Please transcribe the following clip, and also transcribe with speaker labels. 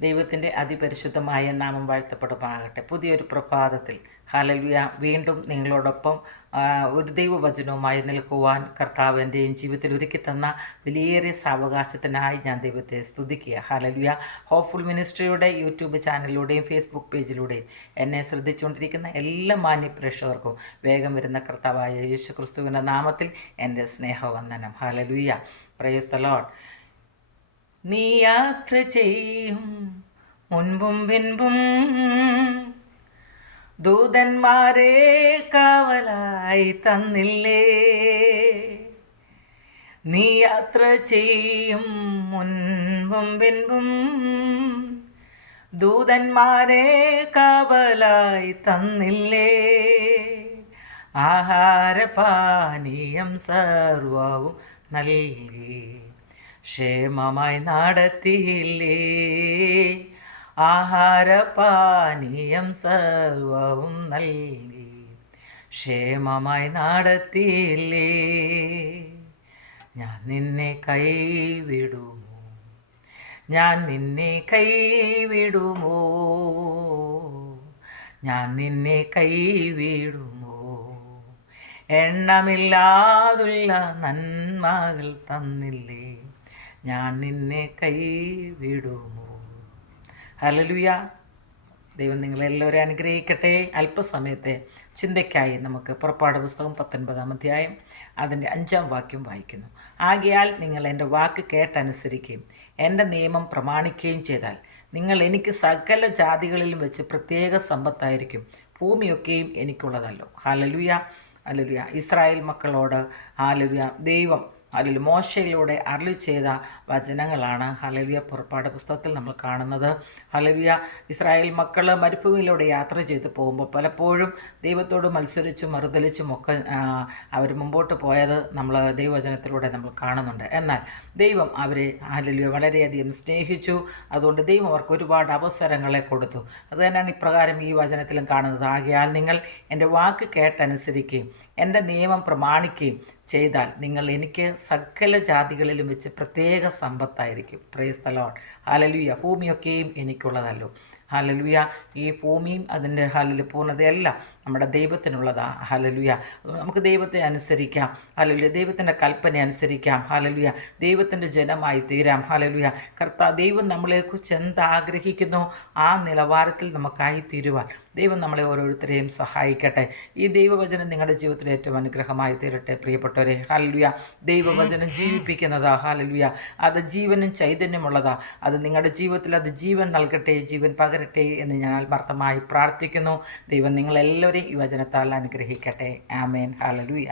Speaker 1: ദൈവത്തിന്റെ അതിപരിശുദ്ധമായ നാമം വാഴ്ത്തപ്പെടുമാകട്ടെ പുതിയൊരു പ്രഭാതത്തിൽ ഹാലലുയ വീണ്ടും നിങ്ങളോടൊപ്പം ഒരു ദൈവവചനവുമായി നിൽക്കുവാൻ കർത്താവ് എന്റെയും ജീവിതത്തിൽ ഒരുക്കി തന്ന വലിയേറിയ സാവകാശത്തിനായി ഞാൻ ദൈവത്തെ സ്തുതിക്കുക. ഹാലലുയ ഹോപ്പ്ഫുൾ മിനിസ്ട്രിയുടെ യൂട്യൂബ് ചാനലിലൂടെയും ഫേസ്ബുക്ക് പേജിലൂടെയും എന്നെ ശ്രദ്ധിച്ചുകൊണ്ടിരിക്കുന്ന എല്ലാ മാന്യപ്രേക്ഷകർക്കും വേഗം വരുന്ന കർത്താവായ യേശു ക്രിസ്തുവിന്റെ നാമത്തിൽ എന്റെ സ്നേഹവന്ദനം. ഹാലലുയ ലോഡ് നീ യാത്ര ചെയ്യും മുൻപും പിൻപും ദൂതന്മാരെ കാവലായി തന്നില്ലേ? നീ യാത്ര ചെയ്യും മുൻപും പിൻപും ദൂതന്മാരെ കാവലായി തന്നില്ലേ? ആഹാരപാനീയം സർവവും നൽകി ക്ഷേമമായി നടത്തിയില്ലേ? ആഹാരപാനീയം സർവവും നൽകി ക്ഷേമമായി നടത്തിയില്ലേ ഞാൻ നിന്നെ കൈവിടുമോ? ഞാൻ നിന്നെ കൈവിടുമോ? ഞാൻ നിന്നെ കൈവിടുമോ? എണ്ണമില്ലാതുള്ള നന്മകൾ തന്നില്ലേ? ഞാൻ നിന്നെ കൈവിടുമോ? ഹലലുയ ദൈവം നിങ്ങളെല്ലാവരെയും അനുഗ്രഹിക്കട്ടെ. അല്പസമയത്തെ ചിന്തയ്ക്കായി നമുക്ക് പുറപ്പാട് പുസ്തകം പത്തൊൻപതാം അധ്യായം അതിന്റെ അഞ്ചാം വാക്യം വായിക്കുന്നു. ആകയാൽ നിങ്ങൾ എന്റെ വാക്ക് കേട്ടനുസരിക്കുകയും എന്റെ നിയമം പ്രമാണിക്കുകയും ചെയ്താൽ നിങ്ങൾ എനിക്ക് സകല ജാതികളിലും വെച്ച് പ്രത്യേക സമ്പത്തായിരിക്കും. ഭൂമിയൊക്കെയും എനിക്കുള്ളതല്ലോ. ഹാലലുയ ഹല്ലേലൂയ. ഇസ്രായേൽ മക്കളോട് ഹാലലുയ ദൈവം അതിൽ മോശയിലൂടെ അരളി ചെയ്ത വചനങ്ങളാണ് ഹലവിയ പുറപ്പാട് പുസ്തകത്തിൽ നമ്മൾ കാണുന്നത്. ഹലവിയ ഇസ്രായേൽ മക്കൾ മരുഭൂമിയിലൂടെ യാത്ര ചെയ്ത് പോകുമ്പോൾ പലപ്പോഴും ദൈവത്തോട് മത്സരിച്ചും മറുതലിച്ചും ഒക്കെ അവർ മുമ്പോട്ട് പോയത് നമ്മൾ ദൈവവചനത്തിലൂടെ നമ്മൾ കാണുന്നുണ്ട്. എന്നാൽ ദൈവം അവരെ ഹലലിയ വളരെയധികം സ്നേഹിച്ചു. അതുകൊണ്ട് ദൈവം അവർക്ക് ഒരുപാട് അവസരങ്ങളെ കൊടുത്തു. അത് തന്നെയാണ് ഇപ്രകാരം ഈ വചനത്തിലും കാണുന്നത്. ആകയാൽ നിങ്ങൾ എന്റെ വാക്ക് കേട്ടനുസരിക്കുകയും എന്റെ നിയമം പ്രമാണിക്കുകയും ചെയ്താൽ നിങ്ങൾ എനിക്ക് സകല ജാതികളിലും വെച്ച് പ്രത്യേക സമ്പത്തായിരിക്കും. പ്രേസ് തലോൺ ഹാലലുയ ഭൂമിയൊക്കെയും എനിക്കുള്ളതല്ലോ. ഹാലലുയ ഈ ഭൂമിയും അതിന്റെ ഹാലലു പൂർണതയല്ല നമ്മുടെ ദൈവത്തിനുള്ളതാ. ഹാലലുയ നമുക്ക് ദൈവത്തെ അനുസരിക്കാം. ഹാലലുയ ദൈവത്തിന്റെ കൽപ്പന അനുസരിക്കാം. ഹാലലുയ ദൈവത്തിന്റെ ജനമായി തീരാം. ഹാലലുയ കർത്താ ദൈവം നമ്മളെക്കുറിച്ച് എന്ത് ആഗ്രഹിക്കുന്നു ആ നിലവാരത്തിൽ നമുക്കായി തീരുവാൻ. ദൈവം നമ്മളെ ഓരോരുത്തരെയും സഹായിക്കട്ടെ. ഈ ദൈവവചനം നിങ്ങളുടെ ജീവിതത്തിൽ ഏറ്റവും അനുഗ്രഹമായി തീരട്ടെ പ്രിയപ്പെട്ടവരെ. ഹാലലുയ ദൈവവചനം ജീവിപ്പിക്കുന്നതാ. ഹാലലുയ അത് ജീവനും ചൈതന്യമുള്ളതാ. അത് നിങ്ങളുടെ ജീവിതത്തിൽ അത് ജീവൻ നൽകട്ടെ. ജീവൻ പകരട്ടെ എന്ന് ഞാൻ ആത്മാർത്ഥമായി പ്രാർത്ഥിക്കുന്നു. ദൈവം നിങ്ങളെല്ലാവരെയും യുവജനത്താൽ അനുഗ്രഹിക്കട്ടെ. ആമേൻ. ഹാലലുയ